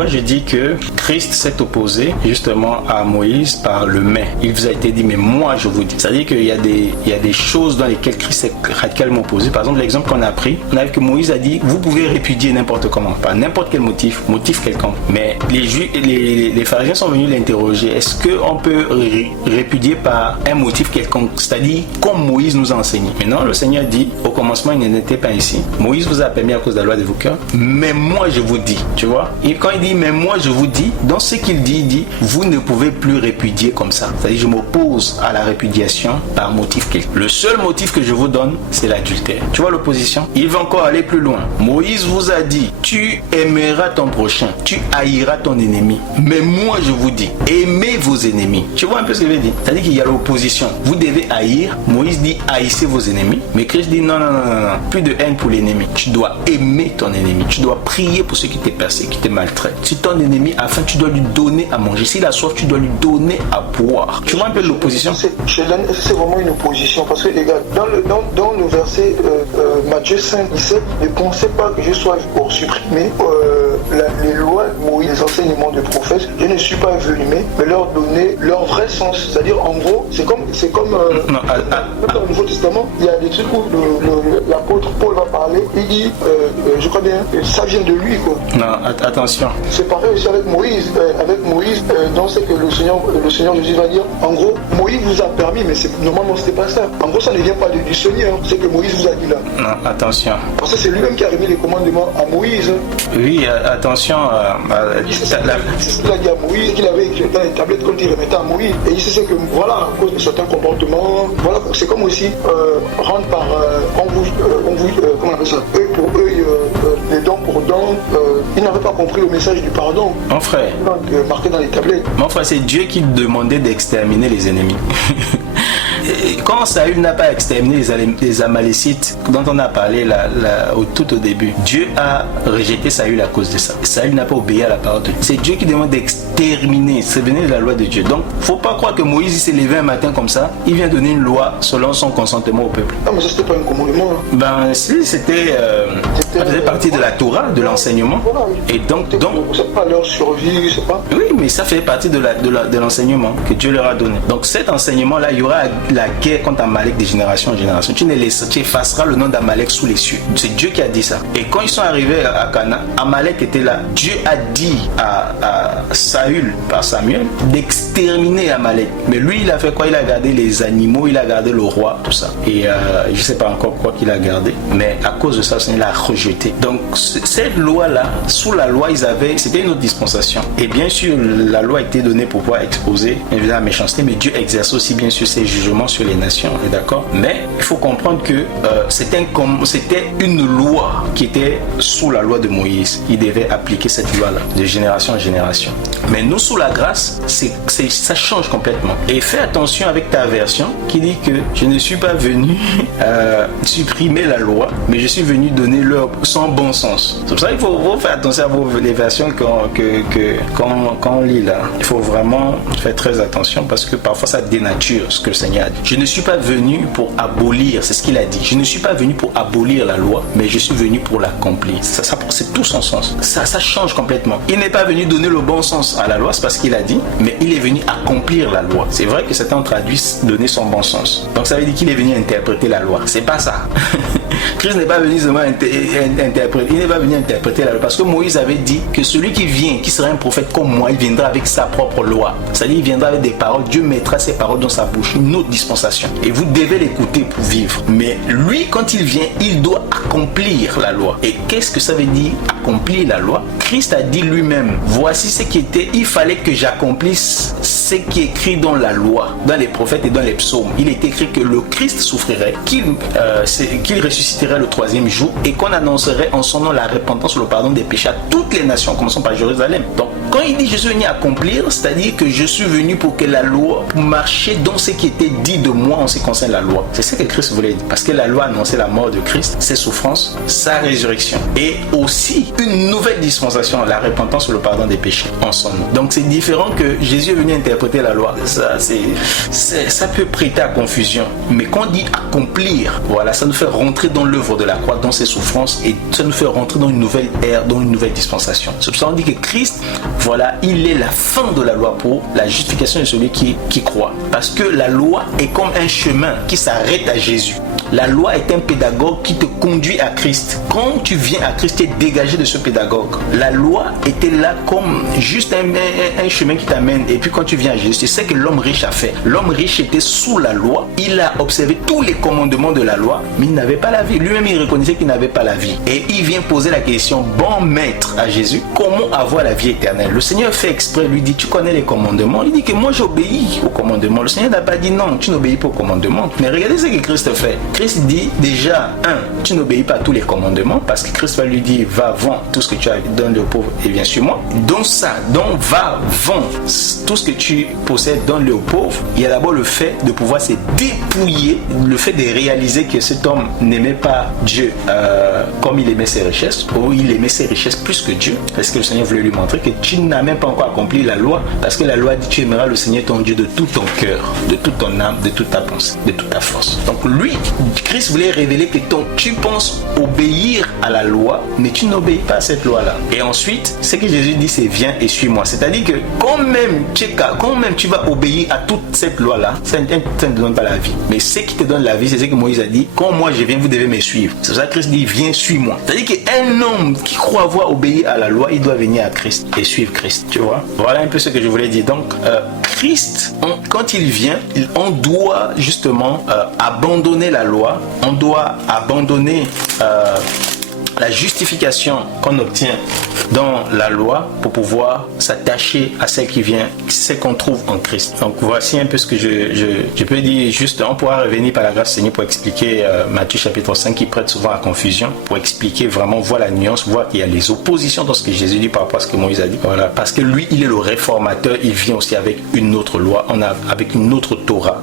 pourquoi je dis que Christ s'est opposé justement à Moïse par le mais. Il vous a été dit, mais moi je vous dis. C'est-à-dire qu'il y a des choses dans lesquelles Christ est radicalement opposé. Par exemple, l'exemple qu'on a pris, on a vu que Moïse a dit, vous pouvez répudier n'importe comment, par n'importe quel motif quelconque. Mais les pharisiens sont venus l'interroger. Est-ce qu'on peut répudier par un motif quelconque? C'est-à-dire, comme Moïse nous a enseigné. Maintenant, le Seigneur dit, au commencement, il n'était pas ici. Moïse vous a permis à cause de la loi de vos cœurs. Mais moi, je vous dis, tu vois. Et quand il dit, mais moi, je vous dis, dans ce qu'il dit, il dit, vous ne pouvez plus répudier comme ça. C'est-à-dire, je m'oppose à la répudiation par motif quelconque. Le seul motif que je vous donne, c'est l'adultère. Tu vois l'opposition? Il va encore aller plus loin. Moïse vous a dit, tu aimeras ton prochain, tu haïras ton ennemi. Mais moi, je vous dis, aimez vos ennemis. Tu vois un peu ce qu'il veut dire? C'est-à-dire qu'il y a l'opposition. Vous devez haïr. Moïse dit, haïssez vos ennemis. Mais Christ dit, non. Plus de haine pour l'ennemi. Tu dois aimer ton ennemi. Tu dois prier pour ceux qui te persécutent, qui te maltraitent. Si ton ennemi a faim, tu dois lui donner à manger. S'il a soif, tu dois lui donner à boire. Tu vois un peu l'opposition? C'est vraiment une opposition. Parce que les gars, dans le verset Matthieu 5, 17, ne pensez pas que je sois pour supprimer les lois, Moïse, les enseignements de prophètes. Je ne suis pas venu, mais leur donner leur vrai sens. C'est-à-dire, en gros, c'est comme dans le Nouveau Testament, il y a des trucs où l'apôtre Paul va parler, il dit, je crois bien, ça vient de lui, quoi. Non, attention. C'est pareil aussi avec Moïse. Dans ce que le Seigneur Jésus va dire, en gros, Moïse vous a permis, mais normalement c'était pas ça. En gros, ça ne vient pas du Seigneur, c'est que Moïse vous a dit là. Non, attention. Parce que c'est lui-même qui a remis les commandements à Moïse. Oui, attention. C'est ce qu'il a dit à Moïse, qu'il avait écrit dans les tablettes quand il remettait à Moïse. Et il sait que, voilà, à cause de certains comportements, voilà, c'est comme aussi rendre par comment on appelle ça, œil pour œil, les dents pour dents. Il n'avait pas compris le message du pardon. Mon frère. Donc, marqué dans les tablettes. Mon frère, c'est Dieu qui demandait d'exterminer les ennemis. Quand Saül n'a pas exterminé les Amalécites dont on a parlé tout au début, Dieu a rejeté Saül à cause de ça. Saül n'a pas obéi à la parole de Dieu. C'est Dieu qui demande d'exterminer. C'est venu de la loi de Dieu. Donc, faut pas croire que Moïse s'est levé un matin comme ça. Il vient donner une loi selon son consentement au peuple. Ah, mais ça c'était pas un commandement. Hein. Ben, si, c'était ça faisait partie de la Torah, de l'enseignement. Voilà. Et donc, c'est pas leur survie, c'est pas. Oui, mais ça fait partie de l'enseignement que Dieu leur a donné. Donc, cet enseignement-là, il y aura la guerre contre Amalek de génération en génération. Tu effaceras le nom d'Amalek sous les cieux. C'est Dieu qui a dit ça. Et quand ils sont arrivés à Canaan, Amalek était là. Dieu a dit à Saül, par Samuel, d'exterminer Amalek. Mais lui, il a fait quoi? Il a gardé les animaux, il a gardé le roi, tout ça. Et je ne sais pas encore quoi qu'il a gardé. Mais à cause de ça, il l'a rejeté. Donc, cette loi-là, sous la loi, c'était une autre dispensation. Et bien sûr, la loi a été donnée pour pouvoir exposer évidemment la méchanceté, mais Dieu exerce aussi bien sûr ses jugements sur les nations, on est d'accord? Mais il faut comprendre que c'était une loi qui était sous la loi de Moïse. Il devait appliquer cette loi-là de génération en génération. Mais nous, sous la grâce, ça change complètement. Et fais attention avec ta version qui dit que je ne suis pas venu supprimer la loi, mais je suis venu donner son bon sens. C'est pour ça qu'il faut faire attention à les versions quand on lit là. Il faut vraiment faire très attention parce que parfois ça dénature ce que le Seigneur a dit. Je ne suis pas venu pour abolir, c'est ce qu'il a dit. Je ne suis pas venu pour abolir la loi, mais je suis venu pour l'accomplir. Ça c'est tout son sens. Ça change complètement. Il n'est pas venu donner le bon sens à la loi, c'est parce qu'il a dit, mais il est venu accomplir la loi. C'est vrai que certains ont traduit donner son bon sens. Donc ça veut dire qu'il est venu interpréter la loi. C'est pas ça. Christ n'est pas venu seulement interpréter. Il n'est pas venu interpréter la loi parce que Moïse avait dit que celui qui vient, qui sera un prophète comme moi, il viendra avec sa propre loi. C'est-à-dire il viendra avec des paroles. Dieu mettra ses paroles dans sa bouche. Une autre dispensation. Et vous devez l'écouter pour vivre. Mais lui, quand il vient, il doit accomplir la loi. Et qu'est-ce que ça veut dire accomplir la loi? Christ a dit lui-même, voici ce qui était, il fallait que j'accomplisse ce qui est écrit dans la loi, dans les prophètes et dans les psaumes. Il est écrit que le Christ souffrirait, qu'il ressusciterait le troisième jour et qu'on annoncerait en son nom la repentance ou le pardon des péchés à toutes les nations, commençons par Jérusalem. Donc, quand il dit je suis venu accomplir, c'est-à-dire que je suis venu pour que la loi, pour marcher dans ce qui était dit de moi en ce qui concerne la loi. C'est ce que Christ voulait dire. Parce que la loi annonçait la mort de Christ, ses souffrances, sa résurrection. Et aussi une nouvelle dispensation, la repentance ou le pardon des péchés en son nom. Donc c'est différent que Jésus est venu interpréter la loi. Ça peut prêter à confusion. Mais quand on dit accomplir, voilà, ça nous fait rentrer dans l'œuvre de la croix, dans ses souffrances, et ça nous fait rentrer dans une nouvelle ère, dans une nouvelle dispensation. C'est pour ça qu'on dit que Christ, voilà, il est la fin de la loi pour la justification de celui qui croit. Parce que la loi est comme un chemin qui s'arrête à Jésus. La loi est un pédagogue qui te conduit à Christ. Quand tu viens à Christ, tu es dégagé de ce pédagogue. La loi était là comme juste un chemin qui t'amène. Et puis quand tu viens à Jésus, c'est ce que l'homme riche a fait. L'homme riche était sous la loi. Il a observé tous les commandements de la loi, mais il n'avait pas la vie. Lui-même, il reconnaissait qu'il n'avait pas la vie. Et il vient poser la question, bon maître à Jésus, comment avoir la vie éternelle? Le Seigneur fait exprès, lui dit, tu connais les commandements? Il dit que moi j'obéis aux commandements. Le Seigneur n'a pas dit non, tu n'obéis pas aux commandements. Mais regardez ce que Christ fait. Christ dit déjà, tu n'obéis pas à tous les commandements, parce que Christ va lui dire, va, vends tout ce que tu as, donne aux pauvres et viens sur moi. Donc ça, donc va, vends tout ce que tu possèdes, donne-le aux pauvres. Il y a d'abord le fait de pouvoir se dépouiller, le fait de réaliser que cet homme n'aimait pas Dieu comme il aimait ses richesses, ou il aimait ses richesses plus que Dieu, parce que le Seigneur voulait lui montrer que tu n'as même pas encore accompli la loi, parce que la loi dit tu aimeras le Seigneur ton Dieu de tout ton cœur, de toute ton âme, de toute ta pensée, de toute ta force. Donc lui, Christ voulait révéler que tu penses obéir à la loi, mais tu n'obéis pas à cette loi-là. Et ensuite, ce que Jésus dit, c'est viens et suis-moi. C'est-à-dire que quand même tu vas obéir à toute cette loi-là, ça ne te donne pas la vie. Mais ce qui te donne la vie, c'est ce que Moïse a dit, quand moi je viens, vous devez me suivre. C'est pour ça que Christ dit, viens, suis-moi. C'est-à-dire qu'un homme qui croit avoir obéi à la loi, il doit venir à Christ et suivre Christ. Tu vois? Voilà un peu ce que je voulais dire. Donc, Christ, quand il vient, on doit justement abandonner la loi, on doit abandonner la justification qu'on obtient dans la loi pour pouvoir s'attacher à celle qui vient, celle qu'on trouve en Christ. Donc voici un peu ce que je peux dire. Juste, on pourra revenir par la grâce du Seigneur pour expliquer Matthieu chapitre 5 qui prête souvent à confusion, pour expliquer vraiment, voir la nuance, voir qu'il y a les oppositions dans ce que Jésus dit par rapport à ce que Moïse a dit. Voilà, parce que lui, il est le réformateur, il vient aussi avec une autre loi, avec une autre Torah.